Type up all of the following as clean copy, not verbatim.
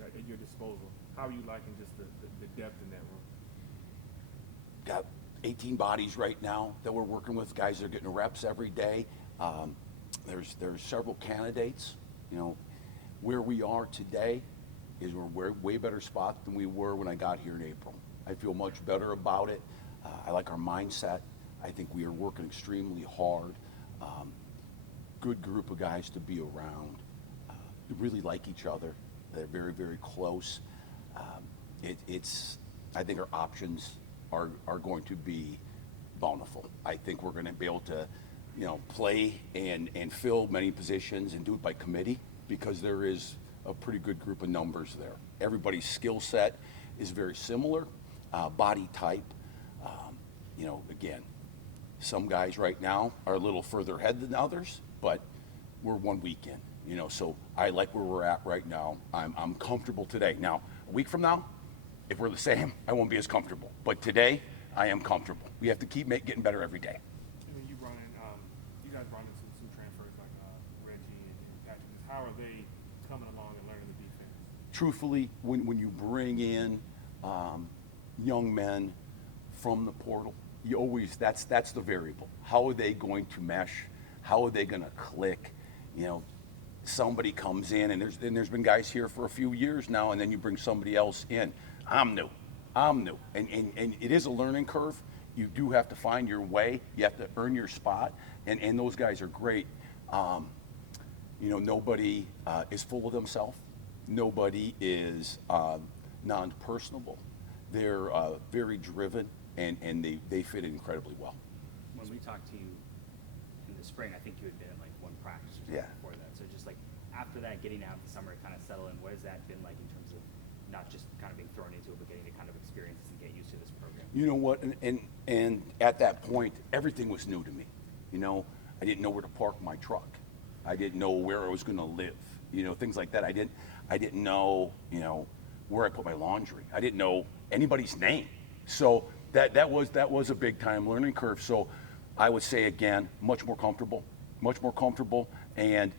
have at your disposal. How are you liking just the depth in that room? Got 18 bodies right now that we're working with, guys that are getting reps every day. There's several candidates. You know, where we are today is we're way better spot than we were when I got here in April. I feel much better about it. I like our mindset. I think we are working extremely hard. Good group of guys to be around. Really like each other. They're very, very close. I think our options are going to be bountiful. I think we're going to be able to, play and fill many positions and do it by committee because there is a pretty good group of numbers there. Everybody's skill set is very similar, body type. Again, some guys right now are a little further ahead than others, but we're 1 week in, so I like where we're at right now. I'm comfortable today. Now, a week from now, if we're the same, I won't be as comfortable. But today, I am comfortable. We have to keep getting better every day. And you guys brought in some transfers like Reggie and Patrick. How are they coming along and learning the defense? Truthfully, when you bring in young men from the portal, you always that's the variable. How are they going to mesh? How are they going to click? Somebody comes in, and there's been guys here for a few years now, and then you bring somebody else in. I'm new, and it is a learning curve. You do have to find your way. You have to earn your spot, and those guys are great. Nobody is full of themselves. Nobody is non-personable. They're very driven, and they fit in incredibly well. When we talked to you in the spring, I think you had been in like one practice or something before that. So just like after that, getting out of the summer to kind of settle in, what has that been like in terms of not just kind of being thrown into it, but getting to kind of experience this and get used to this program? You know what? And at that point, everything was new to me. I didn't know where to park my truck. I didn't know where I was going to live. Things like that. I didn't know, where I put my laundry. I didn't know anybody's name. So that was a big time learning curve. So I would say again, much more comfortable. And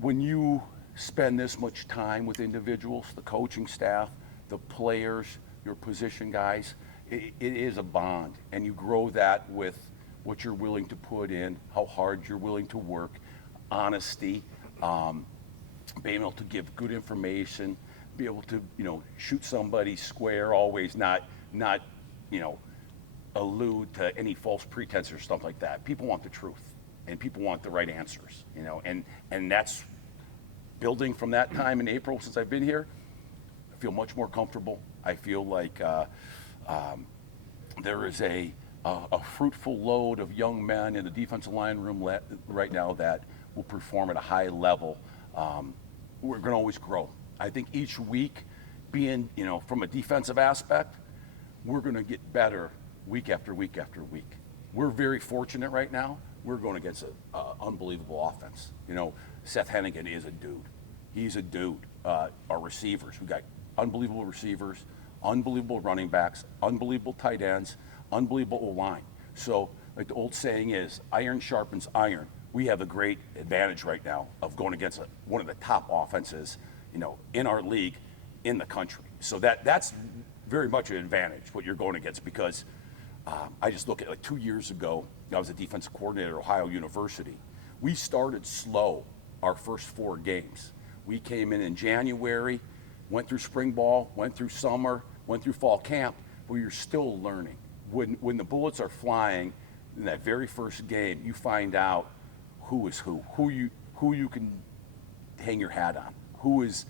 when you spend this much time with individuals, the coaching staff, the players, your position guys, it is a bond, and you grow that with what you're willing to put in, how hard you're willing to work, honesty, being able to give good information, be able to shoot somebody square, always not allude to any false pretense or stuff like that. People want the truth, and people want the right answers, and that's building from that time in April since I've been here. I feel much more comfortable. I feel like there is a fruitful load of young men in the defensive line room right now that will perform at a high level. We're going to always grow. I think each week, being from a defensive aspect, we're going to get better week after week after week. We're very fortunate right now. We're going against an unbelievable offense. Seth Hennigan is a dude. He's a dude. Our receivers, we got unbelievable receivers, unbelievable running backs, unbelievable tight ends, unbelievable O-line. So, like the old saying is, iron sharpens iron. We have a great advantage right now of going against one of the top offenses, in our league, in the country. So that's very much an advantage what you're going against, because I just look at like 2 years ago, I was a defensive coordinator at Ohio University. We started slow our first 4 games. We came in January, went through spring ball, went through summer, went through fall camp, but you're still learning. When the bullets are flying in that very first game, you find out who is who you can hang your hat on, who is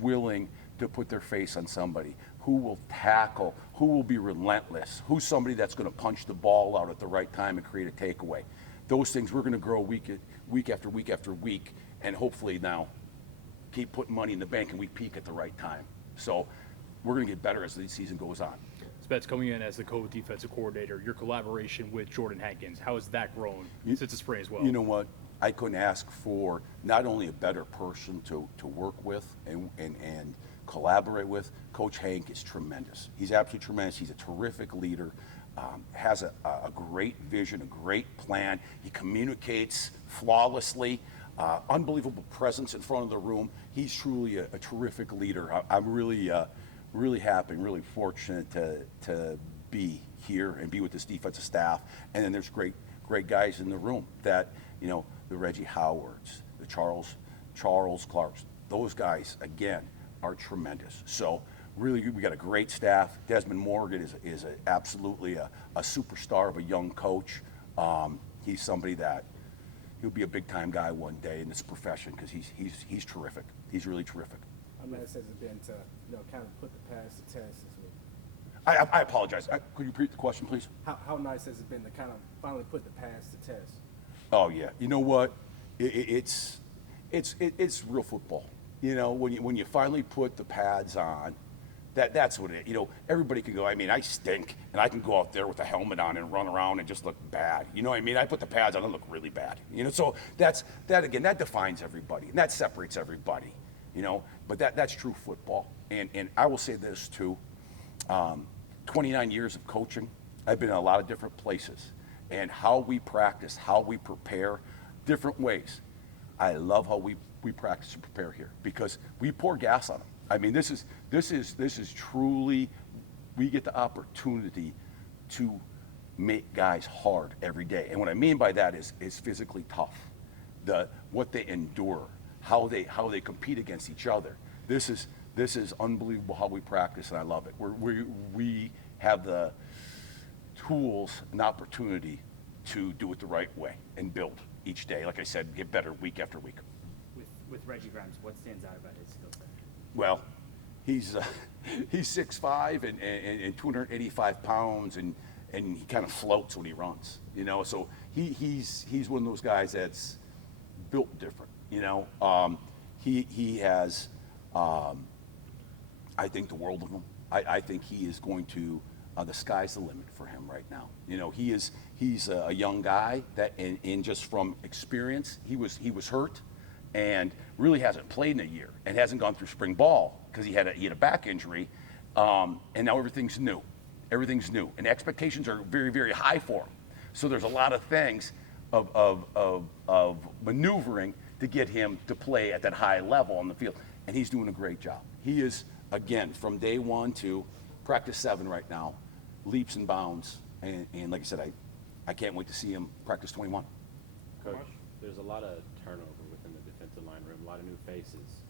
willing to put their face on somebody, who will tackle, who will be relentless, who's somebody that's going to punch the ball out at the right time and create a takeaway. Those things we're going to grow week after week after week, and hopefully now keep putting money in the bank and we peak at the right time. So we're going to get better as the season goes on. Spence, coming in as the co-defensive coordinator, your collaboration with Jordan Hankins, how has that grown since the spring as well? You know what? I couldn't ask for not only a better person to work with and collaborate with. Coach Hank is tremendous. He's absolutely tremendous. He's a terrific leader, has a great vision, a great plan. He communicates flawlessly. unbelievable presence in front of the room. He's truly a terrific leader. I'm really, really happy and really fortunate to be here and be with this defensive staff. And then there's great guys in the room that, you know, the Reggie Howards, the Charles Clarks. Those guys, again, are tremendous. So really, we got a great staff. Desmond Morgan is absolutely a superstar of a young coach. He's somebody that he'll be a big-time guy one day in this profession because he's terrific. He's really terrific. How nice has it been to, you know, kind of put the past to test this week? I apologize. Could you repeat the question, please? How nice has it been to kind of finally put the past to test? Oh yeah. You know what? It's real football. You know, when you finally put the pads on, that's what it. You know, everybody can go. I mean, I stink, and I can go out there with a helmet on and run around and just look bad. You know what I mean? I put the pads on and look really bad. You know, so that again, that defines everybody, and that separates everybody. You know, but that's true football. And I will say this too. 29 years of coaching, I've been in a lot of different places, and how we practice, how we prepare, different ways. I love how we practice and prepare here because we pour gas on them. I mean, this is truly, we get the opportunity to make guys hard every day. And what I mean by that is physically tough. What they endure, how they compete against each other. This is unbelievable how we practice, and I love it. We have the tools and opportunity to do it the right way and build each day. Like I said, get better week after week. With Reggie Grimes, what stands out about his skill set? Well, he's 6'5" and 285 pounds, and he kind of floats when he runs. You know, so he's one of those guys that's built different. You know, he has. I think the world of him. I think he is going to. The sky's the limit for him right now. You know, he's a young guy that, in just from experience, he was hurt, and really hasn't played in a year, and hasn't gone through spring ball because he had a back injury, and now everything's new, and expectations are very, very high for him. So there's a lot of things of maneuvering to get him to play at that high level on the field, and he's doing a great job. He is, again, from day one to practice 7 right now, leaps and bounds, and like I said, I can't wait to see him practice 21. Coach, there's a lot of turnover within the defensive line room, a lot of new faces.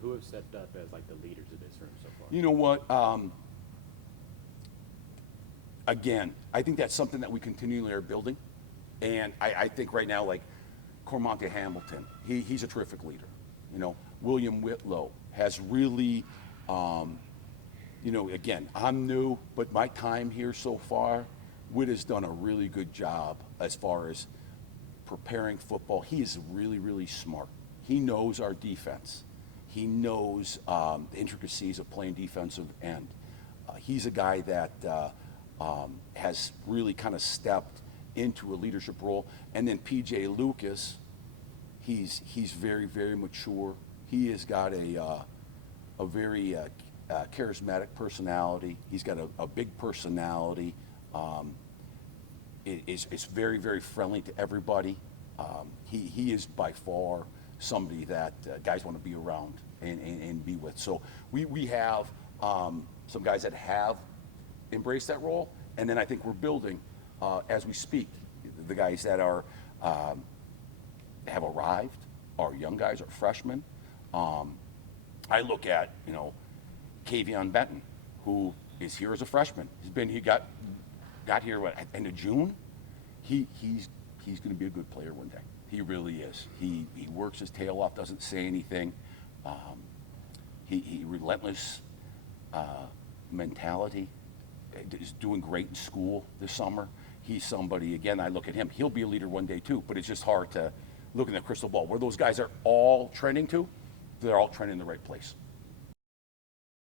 Who have stepped up as like the leaders of this room so far? You know what? Again, I think that's something that we continually are building, and I think right now, like Cormonte Hamilton, he's a terrific leader. You know, William Whitlow has really, you know, again, I'm new, but my time here so far, Whit has done a really good job as far as preparing football. He is really, really smart. He knows our defense. He knows the intricacies of playing defensive end. He's a guy that has really kind of stepped into a leadership role. And then P.J. Lucas, he's very, very mature. He has got a very charismatic personality. He's got a big personality. It's very, very friendly to everybody. He is by far somebody that guys want to be around and be with. So we have some guys that have embraced that role, and then I think we're building as we speak. The guys that are have arrived are young guys, are freshmen. I look at, you know, Kavion Benton, who is here as a freshman. He got here end of June. He's going to be a good player one day. He really is. He works his tail off, doesn't say anything. He relentless mentality. Is doing great in school this summer. He's somebody, again, I look at him, he'll be a leader one day too, but it's just hard to look in the crystal ball. Where those guys are all trending to, they're all trending in the right place.